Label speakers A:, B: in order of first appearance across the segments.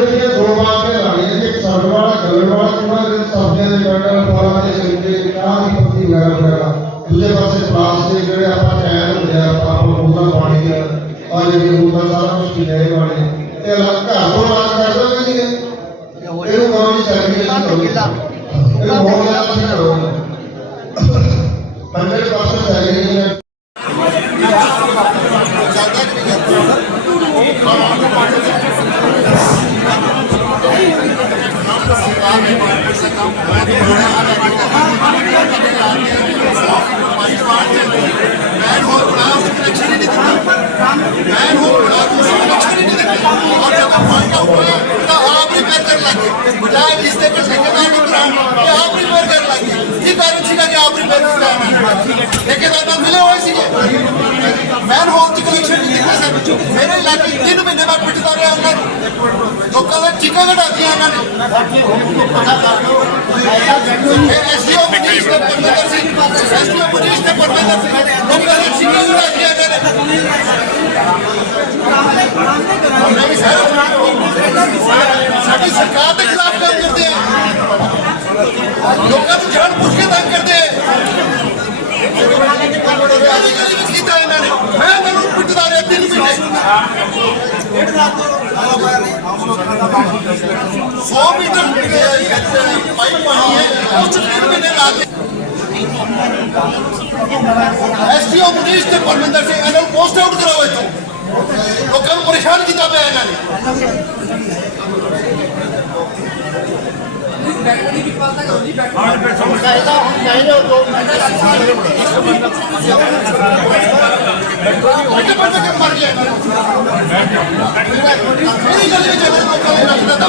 A: देश के दो बात के
B: लाने
A: एक सरवाड़ा गलवाड़ा पूरा दिन सबने बैठा पूरा
C: देश के काम ही पति वगैरह वगैरह। दूसरे पास प्लास्टिक के आपा टायर हो गया आपा पूरा पानी का, और ये पूरा सारा कुछ मिले वाले ये लगता है वो बात कर दो नहीं है। ये वो भी सर्विस हो गया ये तो बहुत ज़्यादा हो। गया 100% सर्विस ਠੇਕੇਦਾਰ ਨਾਲ ਮਿਲੇ ਹੋਏ ਸੀਗੇ ਮੈਨ ਹੋਲ ਦੀ ਕਨੈਕਸ਼ਨ ਨਹੀਂ ਦਿੱਤੀ ਸਰ ਮੇਰੇ ਇਲਾਕੇ 3 ਮਹੀਨੇ ਬਾਅਦ ਪਿੱਟਦਾ ਰਿਹਾ ਉਹਨਾਂ ਨੂੰ ਲੋਕਾਂ ਦਾ ਚੀਕਾਂ ਕਢਾਤੀਆਂ ਉਹਨਾਂ ਨੇ ਐਸਡੀਓ ਮਨੀਸ਼ ਤੇ ਪਰਮੇਂਦਰ ਸਿੰਘ ਐਸਡੀਓ ਮਨੀਸ਼ ਤੇ ਪਰਮੇਂਦਰ ਸਿੰਘ ਲੋਕਾਂ ਨੇ ਚੀਕਾਂ ਕਢਾਤੀਆਂ ਇਹਨਾਂ ਨੇ ਮੈਂ ਵੀ ਸਾਰਾ ਸਾਡੀ ਸਰਕਾਰ ਦੇ ਖਿਲਾਫ ਕੰਮ ਕਰਦੇ ਆ ਲੋਕਾਂ ਨੂੰ ਜਾਣ ਬੁੱਝ ਕੇ ਤੰਗ ਕਰਦੇ ਆ ਗਲੀ ਗਲੀ ਵਿੱਚ ਕੀਤਾ ਇਹਨਾਂ ਨੇ ਮੈਂ ਇਹਨਾਂ ਨੂੰ ਪਿੱਟਦਾ ਰਿਹਾ ਤਿੰਨ ਮਹੀਨੇ 100 ਮੀਟਰ ਪਾਈਪ ਪਾਣੀ ਹੈ ਉਸ ਚ ਤਿੰਨ ਲਾ ਕੇ? ਐਸਟੀਓ ਮਨੀਸ਼ ਤੇ ਪਰਮਿੰਦਰ ਸਿੰਘ, ਇਹਨਾਂ ਨੂੰ ਪੋਸਟ ਆਊਟ ਕਰਾਓ ਇੱਥੋਂ। ਲੋਕਾਂ ਨੂੰ ਪਰੇਸ਼ਾਨ ਕੀਤਾ ਪਿਆ ਇਹਨਾਂ ਨੇ ਵੱਡੇ ਵੱਡੇ ਕੇ ਮਰ ਗਏ ਮੇਰੀ ਗੱਲ ਵਿੱਚ ਅਗਰ ਲੋਕਾਂ ਨੇ ਰੱਖਦਾ ਤਾਂ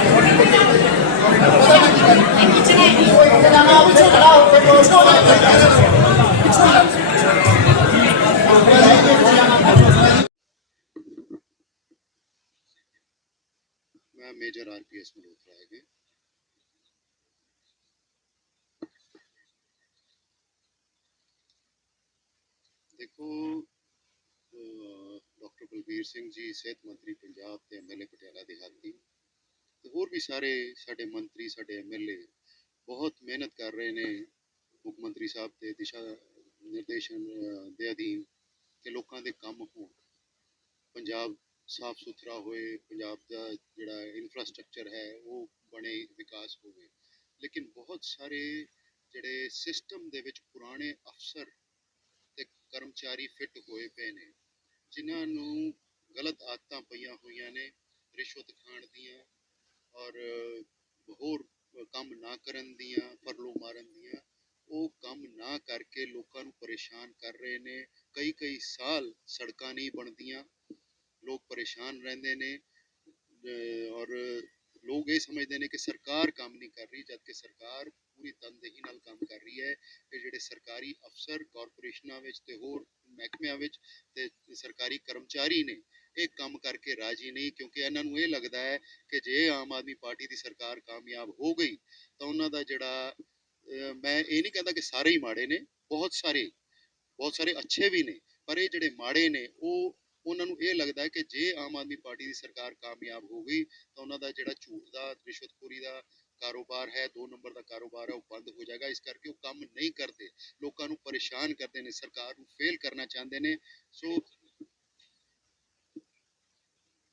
C: ਮੇਜਰ ਆਰਪੀਐਸ ਮਲਹੋਤਰਾ ਹੈਗੇ ਦੇਖੋ ਡਾਕਟਰ ਬਲਬੀਰ ਸਿੰਘ ਜੀ, ਸਿਹਤ ਮੰਤਰੀ ਪੰਜਾਬ ਤੇ ਐਮਐਲਏ ਪਟਿਆਲਾ ਦੇ ਦਿਹਾਤੀ ਤੇ ਹੋਰ ਵੀ ਸਾਰੇ ਸਾਡੇ ਮੰਤਰੀ, ਸਾਡੇ ਐਮਐਲਏ ਬਹੁਤ ਮਿਹਨਤ ਕਰ ਰਹੇ ਨੇ ਮੁੱਖ ਮੰਤਰੀ ਸਾਹਿਬ ਦੇ ਦਿਸ਼ਾ ਨਿਰਦੇਸ਼ਨ ਦੇ ਅਧੀਨ ਕਿ ਲੋਕਾਂ ਦੇ ਕੰਮ ਹੋਣ। ਪੰਜਾਬ ਸਾਫ਼ ਸੁਥਰਾ ਹੋਏ, ਪੰਜਾਬ ਦਾ ਜਿਹੜਾ ਇਨਫਰਾਸਟ੍ਰਕਚਰ ਹੈ, ਉਹ ਬਣੇ, ਵਿਕਾਸ ਹੋਵੇ। ਲੇਕਿਨ ਬਹੁਤ ਸਾਰੇ ਜਿਹੜੇ ਸਿਸਟਮ ਦੇ ਵਿੱਚ ਪੁਰਾਣੇ ਅਫਸਰ ਤੇ ਕਰਮਚਾਰੀ ਫਿੱਟ ਹੋਏ ਪਏ ਨੇ, ਜਿਨ੍ਹਾਂ ਨੂੰ ਗਲਤ ਆਦਤਾਂ ਪਈਆਂ ਹੋਈਆਂ ਨੇ, ਰਿਸ਼ਵਤ ਖਾਣ ਦੀਆਂ ਔਰ ਹੋਰ ਕੰਮ ਨਾ ਕਰਨ ਦੀਆਂ ਫਰਲੋ ਮਾਰਨ ਦੀਆਂ, ਉਹ ਕੰਮ ਨਾ ਕਰਕੇ ਲੋਕਾਂ ਨੂੰ ਪਰੇਸ਼ਾਨ ਕਰ ਰਹੇ ਨੇ। ਕਈ ਕਈ ਸਾਲ ਸੜਕਾਂ ਨਹੀਂ ਬਣਦੀਆਂ ਲੋਕ ਪਰੇਸ਼ਾਨ ਰਹਿੰਦੇ ਨੇ ਔਰ ਲੋਕ ਇਹ ਸਮਝਦੇ ਨੇ ਕਿ ਸਰਕਾਰ ਕੰਮ ਨਹੀਂ ਕਰ ਰਹੀ ਜਦਕਿ ਸਰਕਾਰ ਪੂਰੀ ਤਨਦੇਹੀ ਨਾਲ ਕੰਮ ਕਰ ਰਹੀ ਹੈ ਇਹ ਜਿਹੜੇ ਸਰਕਾਰੀ ਅਫਸਰ ਕਾਰਪੋਰੇਸ਼ਨਾਂ ਵਿੱਚ ਤੇ ਹੋਰ ਮਹਿਕਮਿਆਂ ਵਿੱਚ ਤੇ ਸਰਕਾਰੀ ਕਰਮਚਾਰੀ ਨੇ ਇਹ ਕੰਮ ਕਰਕੇ ਰਾਜੀ ਨਹੀਂ ਕਿਉਂਕਿ ਇਹਨਾਂ ਨੂੰ ਇਹ ਲੱਗਦਾ ਹੈ ਕਿ ਜੇ ਆਮ ਆਦਮੀ ਪਾਰਟੀ ਦੀ ਸਰਕਾਰ ਕਾਮਯਾਬ ਹੋ ਗਈ ਤਾਂ ਉਹਨਾਂ ਦਾ ਜਿਹੜਾ ਮੈਂ ਇਹ ਨਹੀਂ ਕਹਿੰਦਾ ਕਿ ਸਾਰੇ ਹੀ ਮਾੜੇ ਨੇ ਬਹੁਤ ਸਾਰੇ ਬਹੁਤ ਸਾਰੇ ਅੱਛੇ ਵੀ ਨੇ ਪਰ ਇਹ ਜਿਹੜੇ ਮਾੜੇ ਨੇ ਉਹ ਉਹਨਾਂ ਨੂੰ ਇਹ ਲੱਗਦਾ ਹੈ ਕਿ ਜੇ ਆਮ ਆਦਮੀ ਪਾਰਟੀ ਦੀ ਸਰਕਾਰ ਕਾਮਯਾਬ ਹੋ ਗਈ, ਤਾਂ ਉਹਨਾਂ ਦਾ ਜਿਹੜਾ ਝੂਠ ਦਾ, ਰਿਸ਼ਵਤਖੋਰੀ ਦਾ ਕਾਰੋਬਾਰ ਹੈ, ਦੋ ਨੰਬਰ ਦਾ ਕਾਰੋਬਾਰ ਹੈ, ਉਹ ਬੰਦ ਹੋ ਜਾਏਗਾ। ਇਸ ਕਰਕੇ ਉਹ ਕੰਮ ਨਹੀਂ ਕਰਦੇ। ਲੋਕਾਂ ਨੂੰ ਪਰੇਸ਼ਾਨ ਕਰਦੇ ਨੇ, ਸਰਕਾਰ ਨੂੰ ਫੇਲ ਕਰਨਾ ਚਾਹੁੰਦੇ ਨੇ। ਸੋ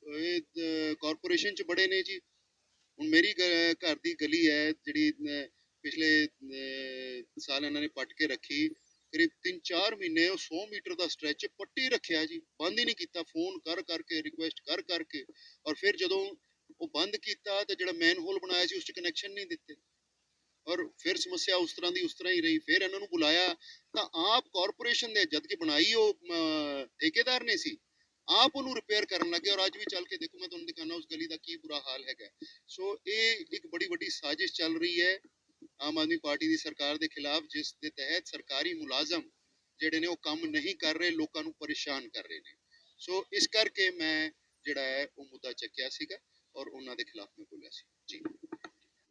C: ਇਹ ਕਾਰਪੋਰੇਸ਼ਨ ਚ ਬੜੇ ਨੇ ਜੀ। ਹੁਣ ਮੇਰੀ ਘਰ ਦੀ ਗਲੀ ਹੈ, ਜਿਹੜੀ ਪਿਛਲੇ ਸਾਲ ਇਹਨਾਂ ਨੇ ਪੱਟ ਕੇ ਰੱਖੀ। ਕਰੀਬ 3-4 ਮਹੀਨੇ ਉਹ 100 ਮੀਟਰ ਦਾ ਸਟ੍ਰੈਚ ਪੱਟੀ ਰੱਖਿਆ ਜੀ, ਬੰਦ ਹੀ ਨਹੀਂ ਕੀਤਾ ਫੋਨ ਕਰ ਕਰਕੇ ਰਿਕੁਐਸਟ ਕਰ ਕਰਕੇ ਔਰ ਫਿਰ ਜਦੋਂ ਉਹ ਬੰਦ ਕੀਤਾ ਤਾਂ ਜਿਹੜਾ ਮੈਨ ਹੋਲ ਬਣਾਇਆ ਸੀ ਉਸ 'ਚ ਕਨੈਕਸ਼ਨ ਨਹੀਂ ਦਿੱਤੇ ਔਰ ਫਿਰ ਸਮੱਸਿਆ ਉਸ ਤਰ੍ਹਾਂ ਦੀ ਉਸ ਤਰ੍ਹਾਂ ਹੀ ਰਹੀ, ਫਿਰ ਇਹਨਾਂ ਨੂੰ ਬੁਲਾਇਆ ਤਾਂ ਆਪ ਕਾਰਪੋਰੇਸ਼ਨ ਨੇ ਜਦ ਕਿ ਬਣਾਈ ਉਹ ਠੇਕੇਦਾਰ ਨੇ ਸੀ, ਆਪ ਉਹਨੂੰ ਰਿਪੇਅਰ ਕਰਨ ਲੱਗੇ ਔਰ ਅੱਜ ਵੀ ਚੱਲ ਕੇ ਦੇਖੋ ਮੈਂ ਤੁਹਾਨੂੰ ਦਿਖਾਣਾ ਉਸ ਗਲੀ ਦਾ ਕੀ ਬੁਰਾ ਹਾਲ ਹੈਗਾ। ਸੋ ਇਹ ਇੱਕ ਬੜੀ ਵੱਡੀ ਸਾਜ਼ਿਸ਼ ਚੱਲ ਰਹੀ ਹੈ ਆਮ ਆਦਮੀ ਪਾਰਟੀ ਦੀ ਸਰਕਾਰ ਦੇ ਖਿਲਾਫ, ਜਿਸ ਦੇ ਤਹਿਤ ਸਰਕਾਰੀ ਮੁਲਾਜ਼ਮ ਜਿਹੜੇ ਨੇ ਉਹ ਕੰਮ ਨਹੀਂ ਕਰ ਰਹੇ, ਲੋਕਾਂ ਨੂੰ ਪਰੇਸ਼ਾਨ ਕਰ ਰਹੇ ਨੇ। ਸੋ ਇਸ ਕਰਕੇ ਮੈਂ ਜਿਹੜਾ ਹੈ, ਉਹ ਮੁੱਦਾ ਚੱਕਿਆ ਸੀਗਾ ਔਰ ਉਹਨਾਂ ਦੇ ਖਿਲਾਫ ਮੈਂ ਬੋਲਿਆ ਸੀ। ਜੀ।